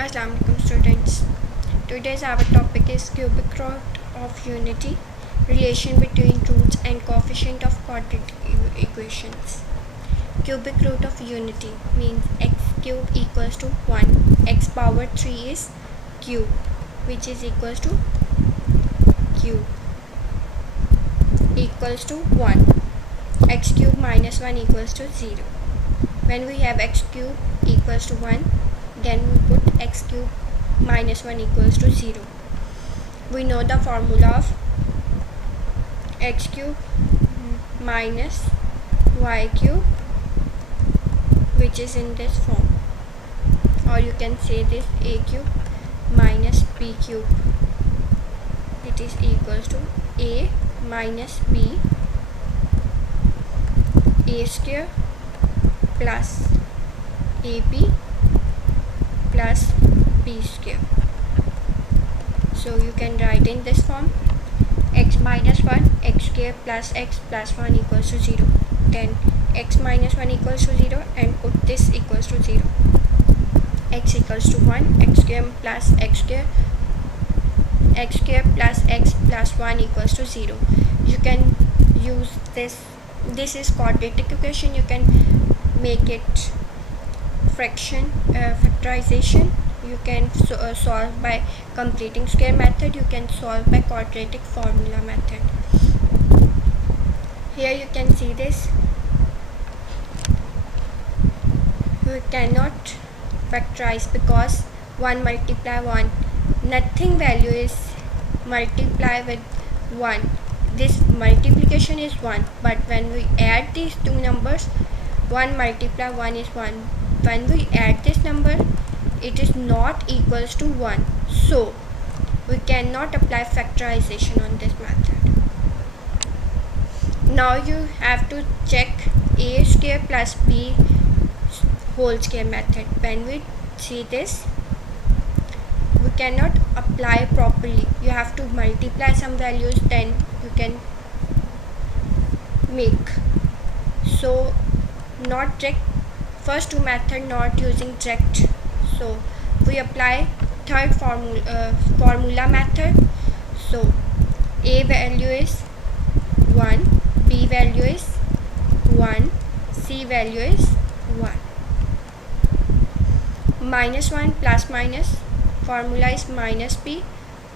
Assalamu alaikum students. Today's our topic is cubic root of unity, relation between roots and coefficient of quadratic equations. Cubic root of unity means x cube equals to 1, x power 3 is cube, which is equals to cube equals to 1, x cube minus 1 equals to 0. When we have x cube equals to 1, then we put x cube minus 1 equals to 0. We know the formula of x cube minus y cube, which is in this form, or you can say this a cube minus b cube. It is equals to a minus b, a square plus ab plus b square. So you can write in this form x minus 1 x square plus x plus 1 equals to 0. Then x minus 1 equals to 0 and put this equals to 0. X equals to 1, x square plus x square plus x plus 1 equals to 0. You can use this is quadratic equation. You can make it factorization. You can solve by completing square method. You can solve by quadratic formula method. Here you can see this. We cannot factorize because 1 multiply 1, nothing value is multiply with 1. This multiplication is 1, but when we add these two numbers, 1 multiply 1 is 1. When we add this number, it is not equals to 1. So we cannot apply factorization on this method. Now you have to check a square plus b whole square method. When we see this, we cannot apply properly. You have to multiply some values, then you can make. So not direct, first two method not using direct. So we apply third formula method. So a value is 1, b value is 1, c value is 1. Minus 1 plus minus, formula is minus b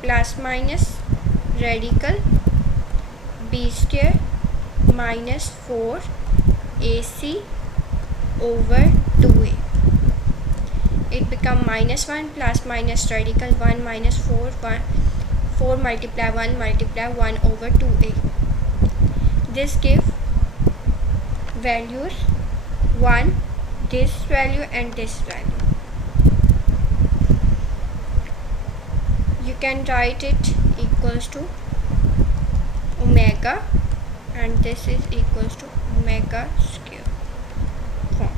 plus minus radical b square minus 4 ac over 2a. It become minus 1 plus minus radical 1 minus 4 multiply 1 over 2a. This give values 1, this value and this value. You can write it equals to omega, and this is equals to omega square form.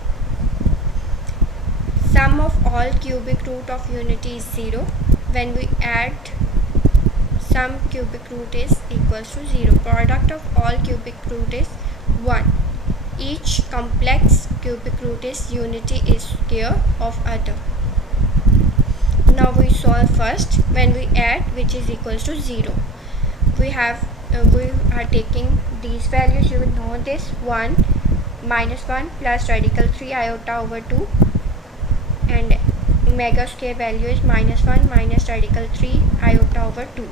Sum of all cubic root of unity is 0. When we add sum cubic root is equals to 0. Product of all cubic root is 1. Each complex cubic root is unity is square of other. Now we solve first. When we add, which is equals to 0, we are taking these values. You will know this: 1 minus 1 plus radical 3 iota over 2, and omega square value is minus 1 minus radical 3 iota over 2.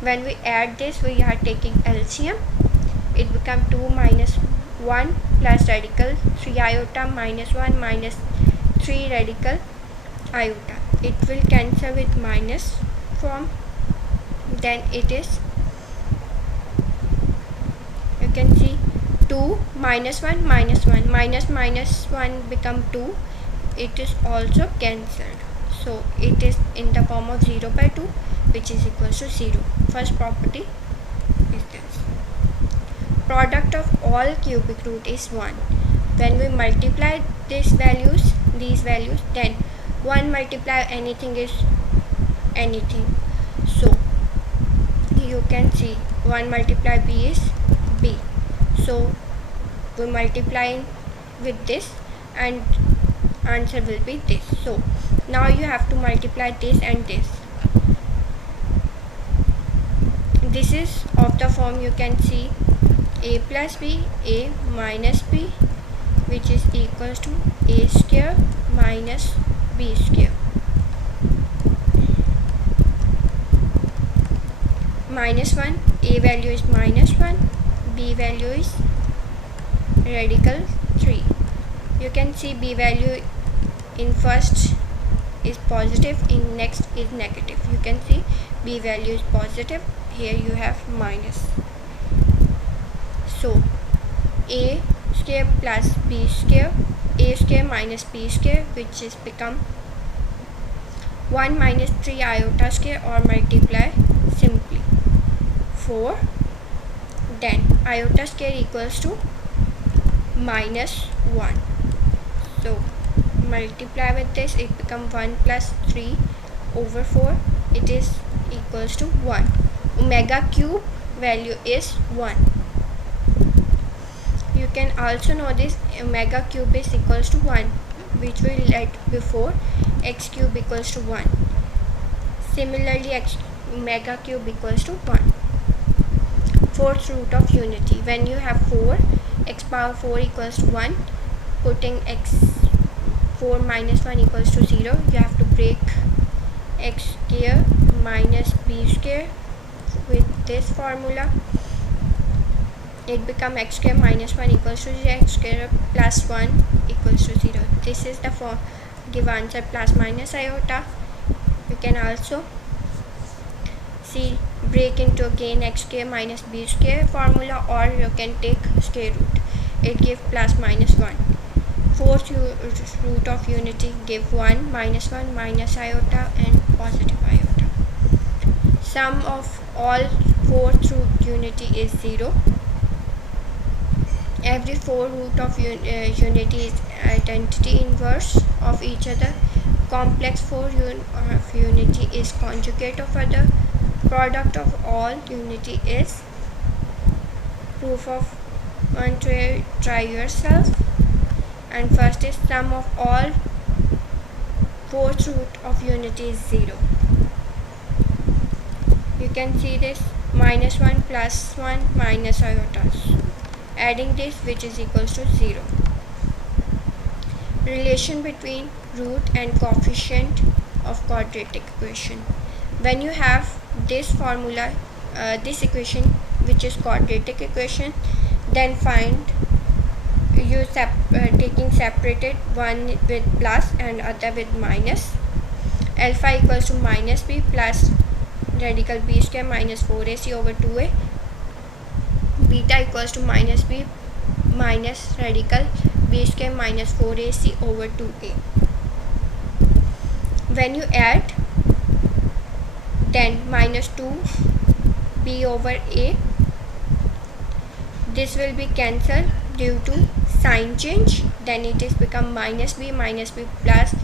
When we add this, we are taking LCM. It becomes 2 minus 1 plus radical 3 iota minus 1 minus 3 radical iota. It will cancel with minus form. Then it is, you can see 2 minus 1 minus 1 minus 1 become 2. It is also cancelled. So it is in the form of 0 by 2, which is equals to 0. First property is this. Product of all cubic root is 1. When we multiply these values, then 1 multiply anything is anything. So you can see 1 multiply b is b. So we multiply with this and answer will be this. So Now you have to multiply this and this. This is of the form you can see a plus b, a minus b, which is equals to a square minus b square. Minus 1, a value is minus 1, b value is radical 3. You can see b value in first is positive, in next is negative. You can see b value is positive, here you have minus. So a square plus b square, a square minus b square, which is become 1 minus 3 iota square, or multiply simply 4. Then iota square equals to minus 1. So multiply with this, it becomes 1 plus 3 over 4, it is equals to 1. Omega cube value is 1. You can also know this omega cube is equals to 1, which we let before x cube equals to 1. Similarly, omega cube equals to 1. Fourth root of unity. When you have 4, x power 4 equals to 1, putting x 4 minus 1 equals to 0, you have to break x square minus b square with this formula. It becomes x square minus 1 equals to 0, x square plus 1 equals to 0. This is the give answer plus minus iota. You can also see break into again x square minus b square formula, or you can take square root. It gives plus minus 1. Fourth root of unity give 1, minus 1, minus iota, and positive iota. Sum of all fourth root unity is 0. Every 4 root of unity is identity inverse of each other. Complex 4 of unity is conjugate of other. Product of all unity is proof of 1. Try yourself. And first is sum of all fourth root of unity is 0. You can see this minus 1 plus 1 minus iotas. Adding this, which is equals to 0. Relation between root and coefficient of quadratic equation. When you have this formula, this equation, which is quadratic equation, then find you taking separated, one with plus and other with minus. Alpha equals to minus b plus radical b square minus 4ac over 2a. Beta equals to minus b minus radical b square minus 4ac over 2a. When you add, then minus 2b over a, this will be cancelled due to sign change. Then it is become minus b plus,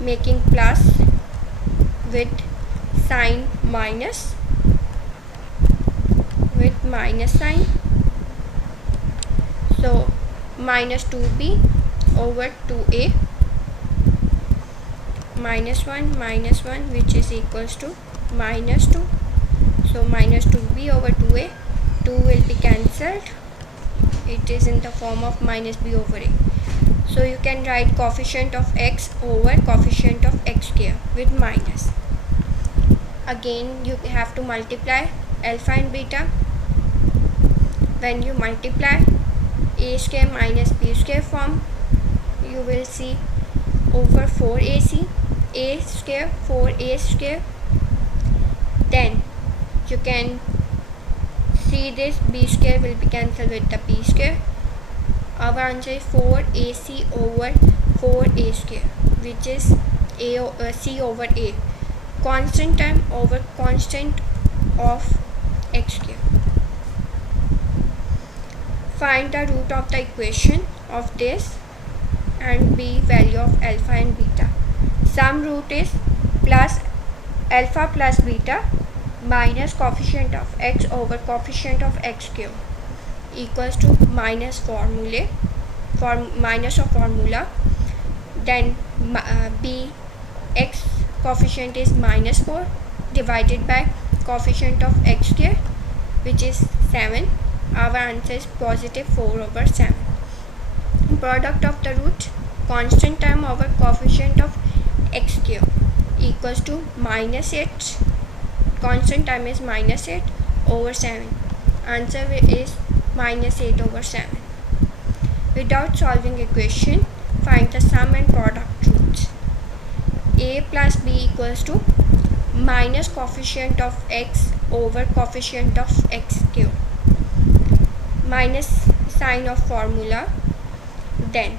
making plus with sign minus, with minus sign. So minus 2b over 2a, minus 1, which is equals to minus 2. So minus 2b over 2a, 2 will be cancelled. It is in the form of minus b over a. So you can write coefficient of x over coefficient of x square with minus. Again you have to multiply alpha and beta. When you multiply a square minus b square form, you will see over 4ac, a square 4a square. Then you can see this b square will be cancelled with the b square. Our answer is 4ac over 4a square, which is c over a. Constant term over constant of x square. Find the root of the equation of this and b value of alpha and beta. Sum root is plus alpha plus beta minus coefficient of x over coefficient of x cube equals to minus formula. Then b x coefficient is minus 4 divided by coefficient of x square, which is 7. Our answer is positive 4 over 7. Product of the root constant term over coefficient of x square equals to minus 8. Constant term is minus 8 over 7. Answer is minus 8 over 7. Without solving equation, find the sum and product roots. A plus b equals to minus coefficient of x over coefficient of x cube. Minus sign of formula. Then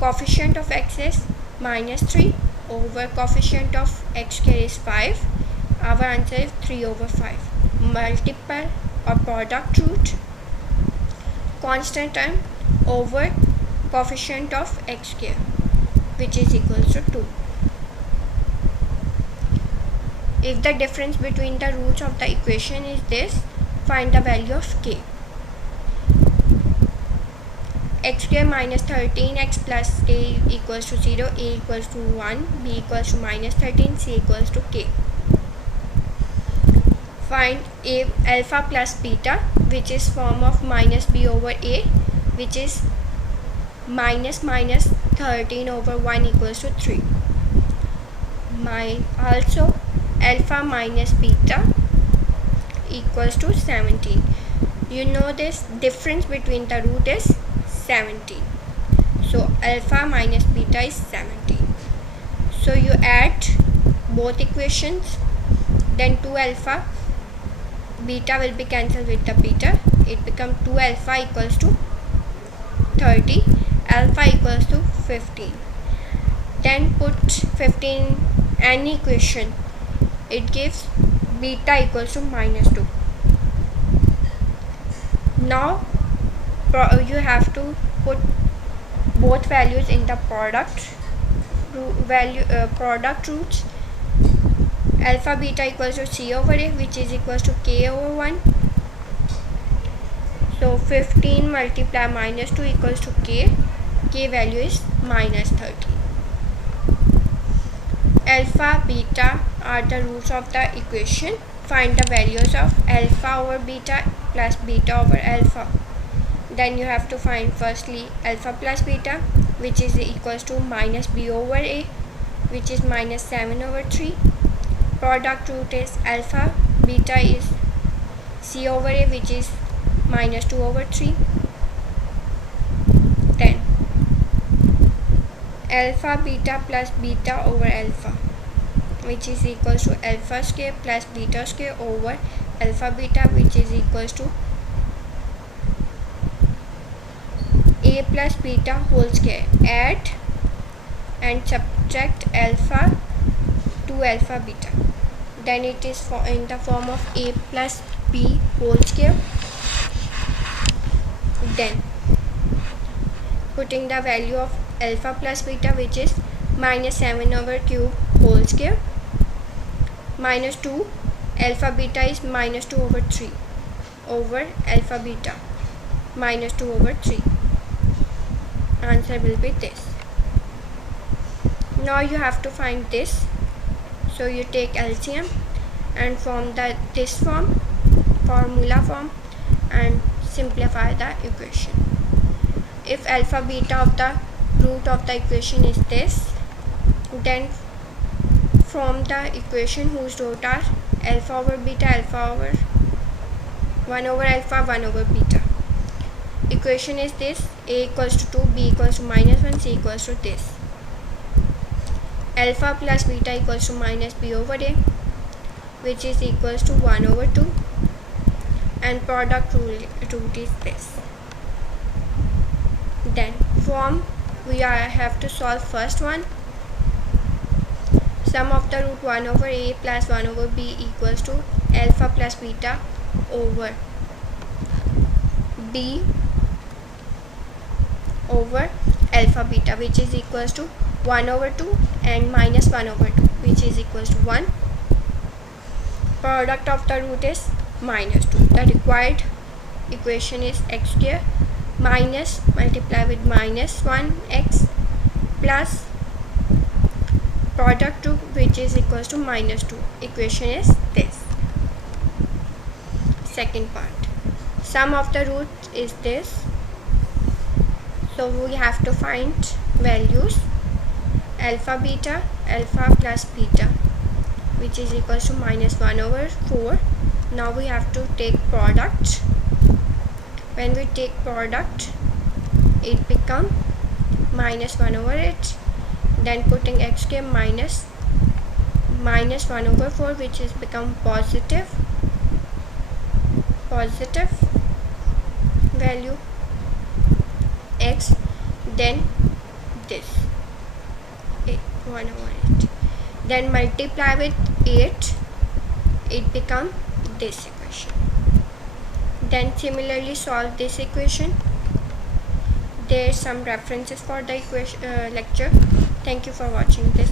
coefficient of x is minus 3 over coefficient of x square is 5. Our answer is 3 over 5. Multiple or product root constant term over coefficient of x square, which is equals to 2. If the difference between the roots of the equation is this, find the value of k. X square minus 13x plus k equals to 0, a equals to 1, b equals to minus 13, c equals to k. Find a alpha plus beta, which is form of minus b over a, which is minus 13 over 1 equals to 3. Also alpha minus beta equals to 17. You know this difference between the root is 17. So alpha minus beta is 17. So you add both equations, then 2 alpha beta will be cancelled with the beta. It becomes 2 alpha equals to 30, alpha equals to 15. Then put 15 in any equation. It gives beta equals to minus 2. Now you have to put both values in the product roots. Alpha beta equals to c over a, which is equals to k over 1. So 15 multiply minus 2 equals to k. K value is minus 30. Alpha beta are the roots of the equation. Find the values of alpha over beta plus beta over alpha. Then you have to find firstly alpha plus beta, which is equals to minus b over a, which is minus 7 over 3. Product root is alpha beta is c over a, which is minus 2 over 3. Then alpha beta plus beta over alpha, which is equals to alpha square plus beta square over alpha beta, which is equals to a plus beta whole square. Add and subtract alpha to alpha beta. Then it is in the form of a plus b whole square. Then putting the value of alpha plus beta, which is minus 7 over cube whole square, minus 2, alpha beta is minus 2 over 3 over alpha beta, minus 2 over 3. Answer will be this. Now you have to find this. So you take LCM and form this formula form and simplify the equation. If alpha beta of the root of the equation is this, then from the equation whose root are alpha over beta, alpha over 1 over alpha, 1 over beta. Equation is this: a equals to 2, b equals to minus 1, c equals to this. Alpha plus beta equals to minus b over a, which is equals to 1 over 2, and product root is this. Then form we have to solve first one. Sum of the root 1 over a plus 1 over b equals to alpha plus beta over b over alpha beta, which is equals to 1 over 2 and minus 1 over 2, which is equals to 1. Product of the root is minus 2. The required equation is x square minus multiply with minus 1x plus product 2 which is equals to minus 2. Equation is this. Second part, sum of the root is this, so we have to find values alpha plus beta which is equals to minus 1 over 4. Now we have to take product. When we take product, it become minus 1 over 8. Then putting x cube minus 1 over 4 which is become positive value x, then this 1 over 8, then multiply with 8, it become this equation. Then similarly solve this equation. There are some references for the equation lecture. Thank you for watching this.